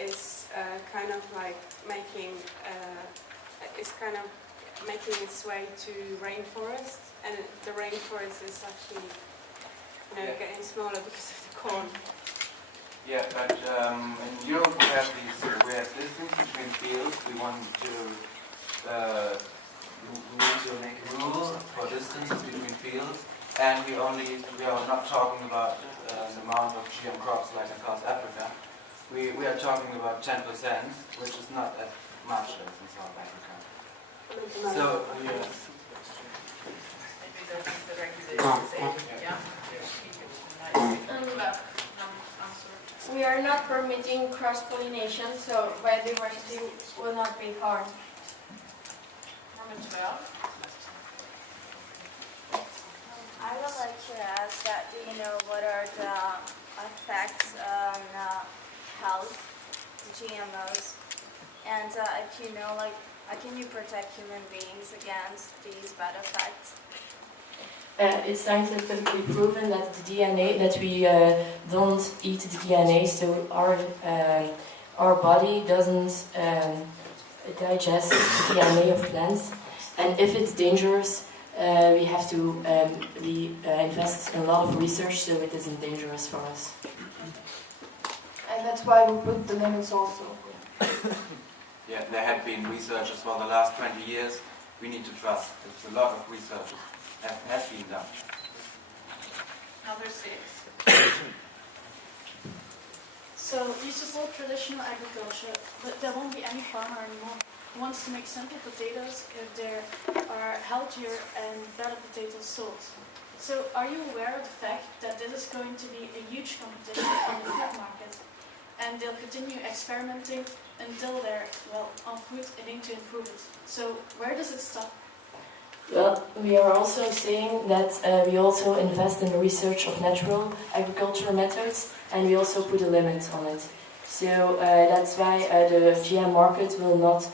is kind of like making it's kind of making its way to rainforest, and the rainforest is actually getting smaller because of the corn. Yeah, but in Europe we have distance between fields. We want to make rules for distances between fields, and we are not talking about the amount of GM crops like across Africa. We are talking about 10%, which is not that much as in South Africa. So yeah. Maybe that's the regulation. Yeah. We are not permitting cross-pollination, so biodiversity will not be harmed. Number 12. I would like to ask that, do you know what are the effects on health, the GMOs? And if you know, like, how can you protect human beings against these bad effects? It's scientifically proven that the DNA, that we don't eat the DNA, so our body doesn't digest the DNA of plants. And if it's dangerous, we have to invest in a lot of research so it isn't dangerous for us. And that's why we put the limits also. Yeah, there had been researches for the last 20 years. We need to trust. It's a lot of research that has been done. Number 6. So you support traditional agriculture, but there won't be any farmer anymore who wants to make simple potatoes if there are healthier and better potatoes sold. So are you aware of the fact that this is going to be a huge competition on the food market? And they'll continue experimenting until they're, on food, aiming to improve it. So where does it stop? Well, we are also saying that we also invest in the research of natural agricultural methods, and we also put a limit on it. So that's why the GM market will not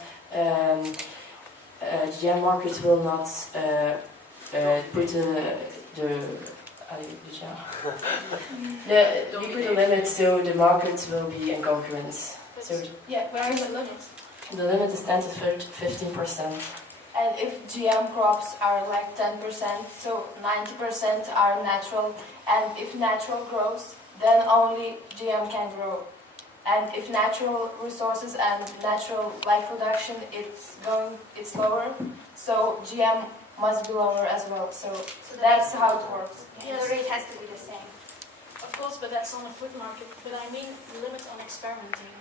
put we put a limit, so the market will be in concurrence. So yeah, where is the limit? The limit is 10 to 15%. And if GM crops are like 10%, so 90% are natural, and if natural grows, then only GM can grow. And if natural resources and natural life production, it's lower, so GM must be lower as well. So that's how it works. Yeah, the rate has to be the same. Of course, but that's on the food market. But I mean the limit on experimenting.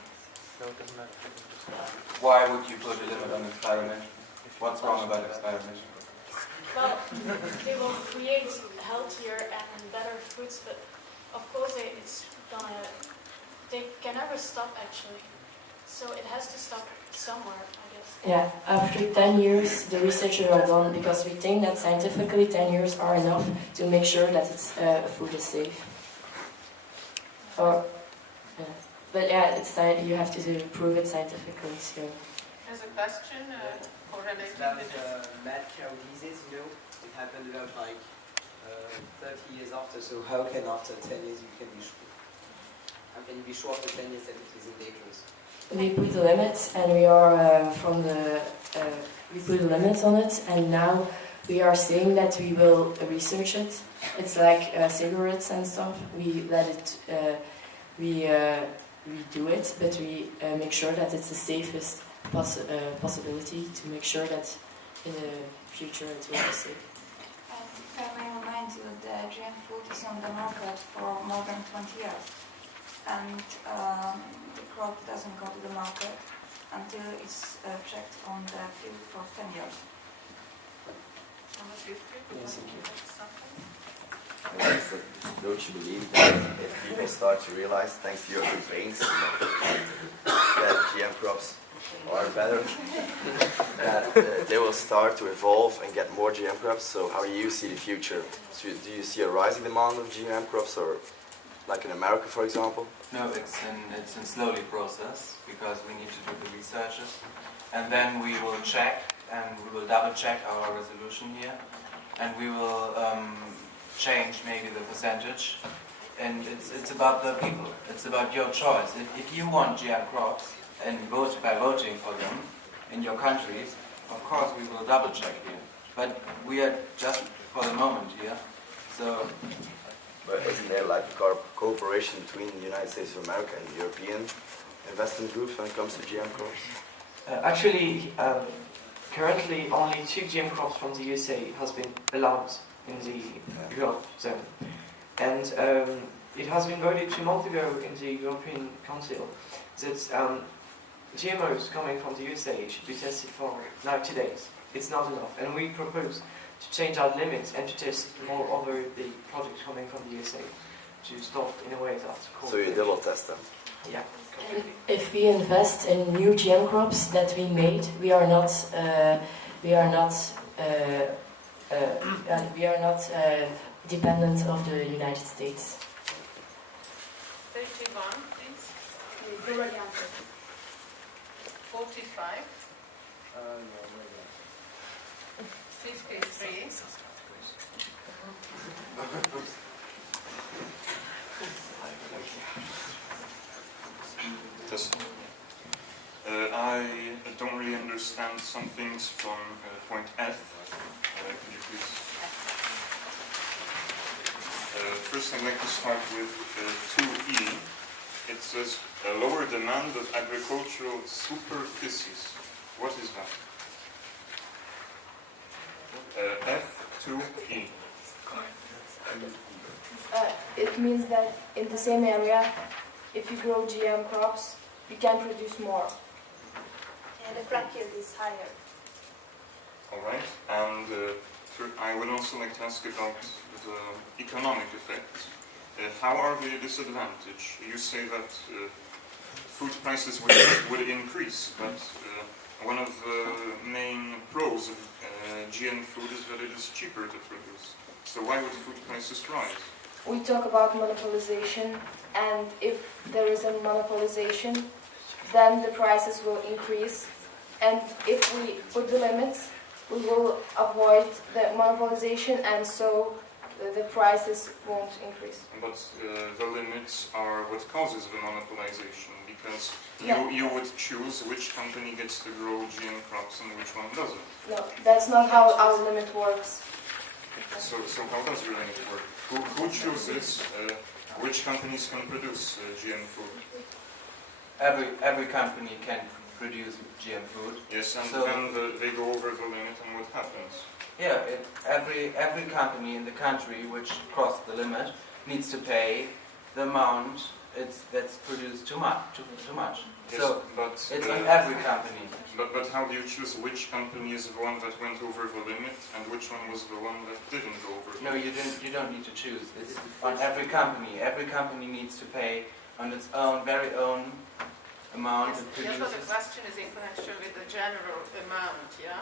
No, it doesn't matter. Why would you put a limit on experiment? What's wrong about experiment? Well, they will create healthier and better foods, but of course they can never stop actually. So it has to stop somewhere, I guess. Yeah, after 10 years, the researchers are done because we think that scientifically 10 years are enough to make sure that food is safe. But yeah, you have to prove it scientifically. So. There's a question correlated about with this. mad cow disease, it happened about like 30 years after, so how can after 10 years you can be sure? How can you be sure after 10 years that it isn't dangerous? We put the limits, and we are we put a limit on it, and now we are saying that we will research it. It's like cigarettes and stuff. We let it, we do it, but we make sure that it's the safest possibility to make sure that in the future it will be safe. And if I may remind you, the GM food is on the market for more than 20 years. And the crop doesn't go to the market until it's checked on the field for 10 years. Number 50. Yes, thank you. Don't you believe that if people start to realize, thanks to your campaigns, that GM crops are better, that they will start to evolve and get more GM crops? So how do you see the future? So do you see a rising demand of GM crops, or like in America, for example? No, it's in slowly process because we need to do the researches, and then we will check and we will double check our resolution here, and we will change maybe the percentage and it's about the people. It's about your choice. If you want GM crops and vote by voting for them in your countries, of course we will double check here. But we are just for the moment here. So, But isn't there like a cooperation between the United States of America and the European investment groups when it comes to GM crops? Actually, currently only 2 GM crops from the USA has been allowed in the Europe zone. And it has been voted 2 months ago in the European Council that GMOs coming from the USA should be tested for 90 days. It's not enough. And we propose to change our limits and to test more over the products coming from the USA to stop in a way that's called. So you double test them? Yeah. And if we invest in new GM crops that we made, we are not dependent of the United States. 31, please. We've already answered. 45, 53, Yes. I don't really understand some things from point F. Could you please? First, I'd like to start with 2E. It says lower demand of agricultural superficies. What is that? F2E. It means that in the same area, if you grow GM crops, you can produce more. And the crop yield is higher. All right. And I would also like to ask about the economic effects. How are they a disadvantage? You say that food prices would increase, but one of the main pros of GM food is that it is cheaper to produce. So why would food prices rise? We talk about monopolization, and if there is a monopolization, then the prices will increase. And if we put the limits, we will avoid the monopolization, and so the prices won't increase. But the limits are what causes the monopolization, because Yeah. you would choose which company gets to grow GM crops and which one doesn't. No, that's not how our limit works. So how does the limit work? Who chooses which companies can produce GM food? every company can produce GM food. Yes, and So- then they go over the limit, and what happens? Yeah, every company in the country which crossed the limit needs to pay the amount that's produced too much. Yes, So but it's on every company. But how do you choose which company is the one that went over the limit and which one was the one that didn't go over? No, you don't need to choose. It's on every company. Every company needs to pay on its very own amount it the other produces. question is in connection with the general amount, yeah?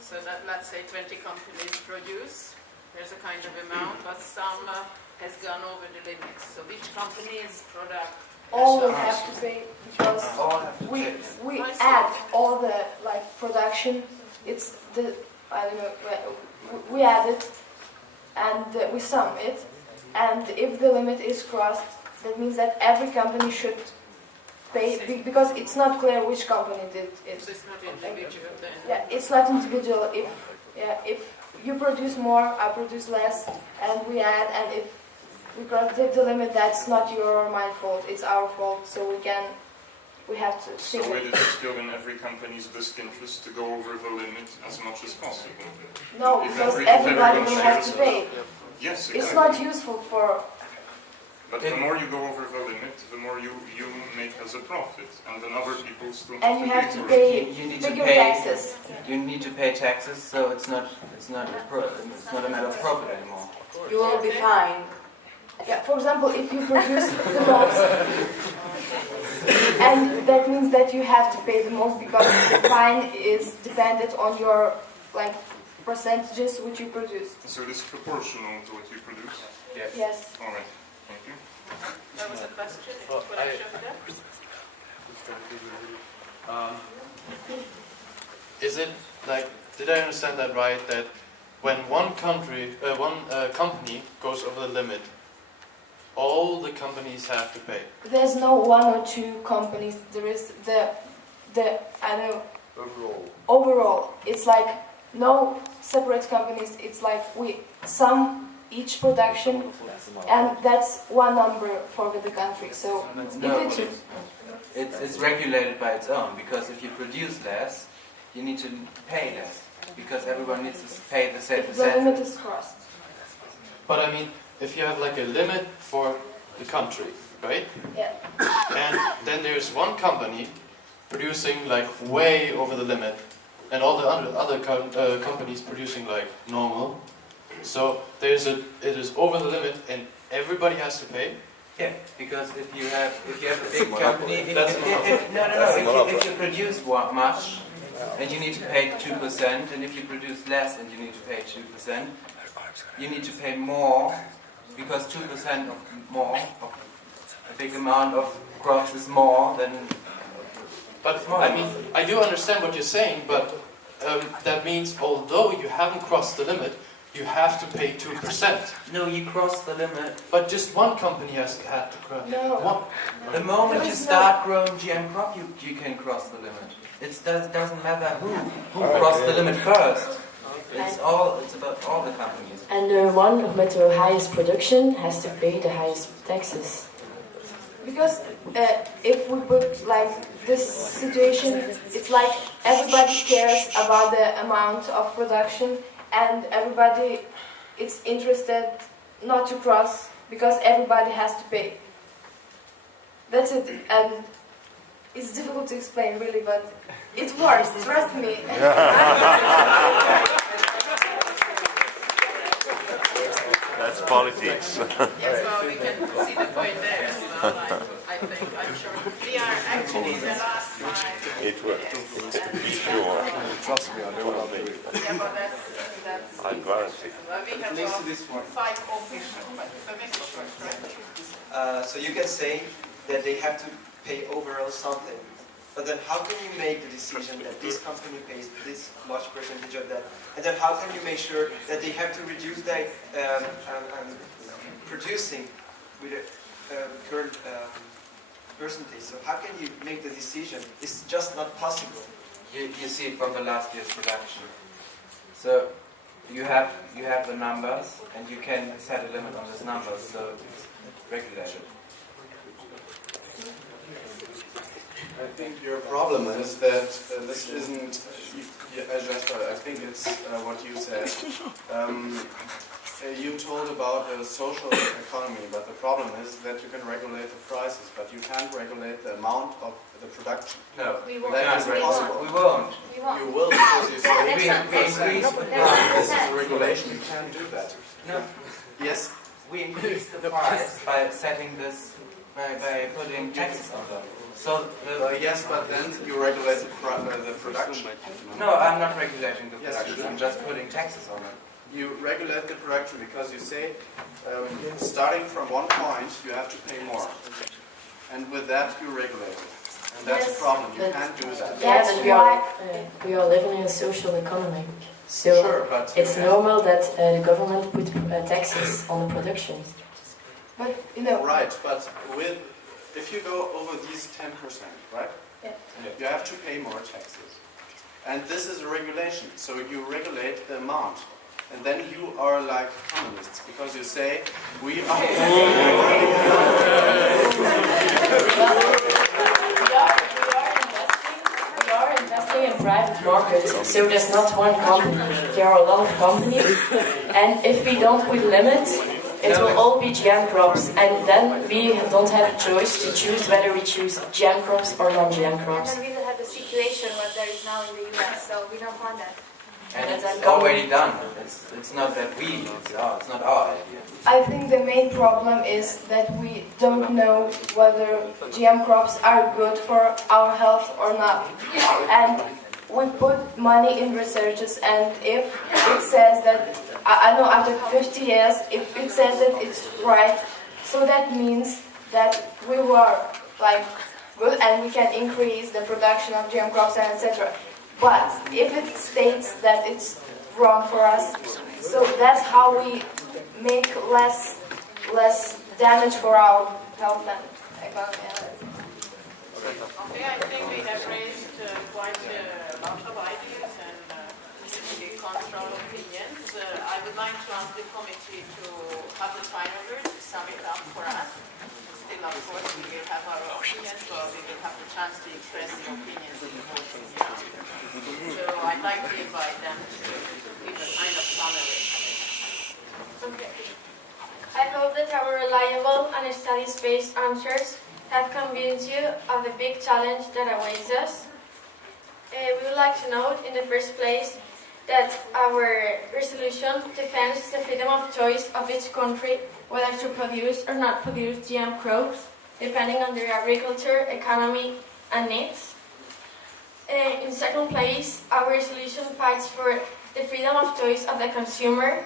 So that, let's say 20 companies produce, there's a kind of amount, but some has gone over the limits. So which company's product? All will have to pay because All have to we pay. add all the production. It's the we add it and we sum it, and if the limit is crossed, that means that every company should pay because it's not clear which company did it. So it's not individual then? Yeah, it's not individual. If you produce more, I produce less, and we add, and if we cross the limit, that's not your or my fault. It's our fault. So we have to. So it is still in every company's best interest to go over the limit as much as possible. No, If because if everybody everyone will have shares to pay. Yes, It's exactly. not useful for. But the more you go over the limit, the more you make as a profit, and then other people still And you have to for it. pay You need to bigger pay. taxes. You need to pay taxes, so it's not a matter of profit anymore. You will be fined. Yeah, for example, if you produce the most, and that means that you have to pay the most because the fine is dependent on your percentages which you produce. So it is proportional to what you produce? Yes. All right, thank you. There was a question in Well, connection with that? Is it did I understand that right, that when one company goes over the limit, all the companies have to pay. There's no one or two companies. There is the I don't know. Overall, it's like no separate companies. It's like we sum each production, and that's one number for the country. So No, if it's regulated by its own, because if you produce less, you need to pay less, because everyone needs to pay the same if the limit percentage. is crossed, But I mean, if you have like a limit for the country, right? yeah. And then there's one company producing like way over the limit, and all the other companies producing like normal. So it is over the limit, and everybody has to pay. Yeah, because if you have a big company, if you produce much, and you need to pay 2%, and if you produce less and you need to pay 2%, you need to pay more, because 2% of more, of a big amount of crops is more than. But I mean, I do understand what you're saying, but that means although you haven't crossed the limit, you have to pay 2%. No, you cross the limit. But just one company had to cross. No. The moment you start growing GM crop, you can cross the limit. It doesn't matter who crossed the limit first. It's about all the companies. And the one with the highest production has to pay the highest taxes. Because if we put like this situation, it's like everybody cares about the amount of production, and everybody is interested not to cross because everybody has to pay. That's it, and it's difficult to explain really, but it works, trust me. That's politics. Yes, well, we can see the point there as well, I think, I'm sure. We are actually the last time. It worked. If you want. Trust me, I know what I mean. Yeah, but that's I guarantee. well, we have Next to this one. 5 officials, but so make it short, right? So you can say that they have to pay overall something, but then how can you make the decision that this company pays this large percentage of that, and then how can you make sure that they have to reduce their producing with a current percentage? So how can you make the decision? It's just not possible. You see it from the last year's production. So you have the numbers, and you can set a limit on those numbers. So it's regulated. I think your problem is that this isn't, Jasper, I think it's what you said. You told about the social economy, but the problem is that you can regulate the prices, but you can't regulate the amount of the production. No, We won't. That is impossible. We won't. We won't. You will, because you say We increase the this price. is a regulation, you can't do that. No, Yes, we increase the price by setting this, by putting taxes on them. So yes, but then you regulate the production. no, I'm not regulating the Yes, you production. do. I'm just putting taxes on it. You regulate the production because you say, starting from one point, you have to pay more. And with that, you regulate it. And that's a Yes, problem, you but- can't do that. Yeah, That's but why- we are living in a social economy. So Sure, but it's normal that the government put taxes on the production. But you know, Right, but if you go over these 10%, right? Yeah. You have to pay more taxes. And this is a regulation, so you regulate the amount. And then you are like communists, because you say, we are... We are investing in private markets, so there's not one company. There are a lot of companies, and if we don't put limits, it will all be GM crops, and then we don't have a choice to choose whether we choose GM crops or non-GM And crops. then we will have the situation what there is now in the US, so we don't want that. And And it's then already done. It's not that it's not our idea. I think the main problem is that we don't know whether GM crops are good for our health or not. And we put money in researches, and if it says that, I know after 50 years, if it says that it's right, so that means that we were like good and we can increase the production of GM crops and etc. But if it states that it's wrong for us, so that's how we make less damage for our health and economy. Okay, I think we have raised quite a lot of ideas and usually contrary opinions. I would like to ask the committee to have the final word to sum it up for us. Still, of course, we will have our opinions, or we will have the chance to express the opinions in the voting. So I'd like to invite them to give a kind of summary. Okay. I hope that our reliable and studies-based answers have convinced you of the big challenge that awaits us. We would like to note, in the first place, that our resolution defends the freedom of choice of each country whether to produce or not produce GM crops, depending on their agriculture, economy, and needs. In second place, our resolution fights for the freedom of choice of the consumer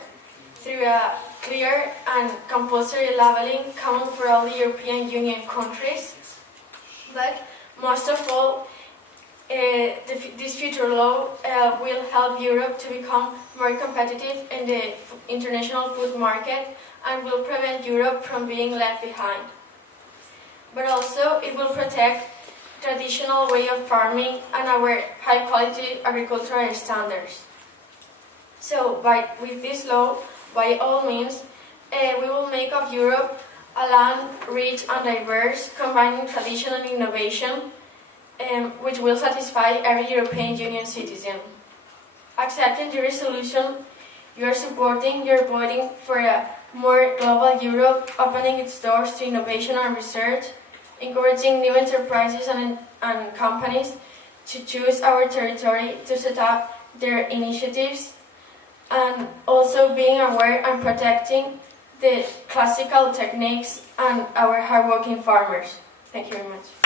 through a clear and compulsory labeling common for all the European Union countries. But most of all, this future law will help Europe to become more competitive in the international food market and will prevent Europe from being left behind. But also, it will protect traditional way of farming and our high-quality agricultural standards. So, with this law, by all means, we will make of Europe a land rich and diverse, combining tradition and innovation, which will satisfy every European Union citizen. Accepting the resolution, you are supporting, you are voting for a more global Europe, opening its doors to innovation and research, encouraging new enterprises and companies to choose our territory to set up their initiatives, and also being aware and protecting the classical techniques and our hardworking farmers. Thank you very much.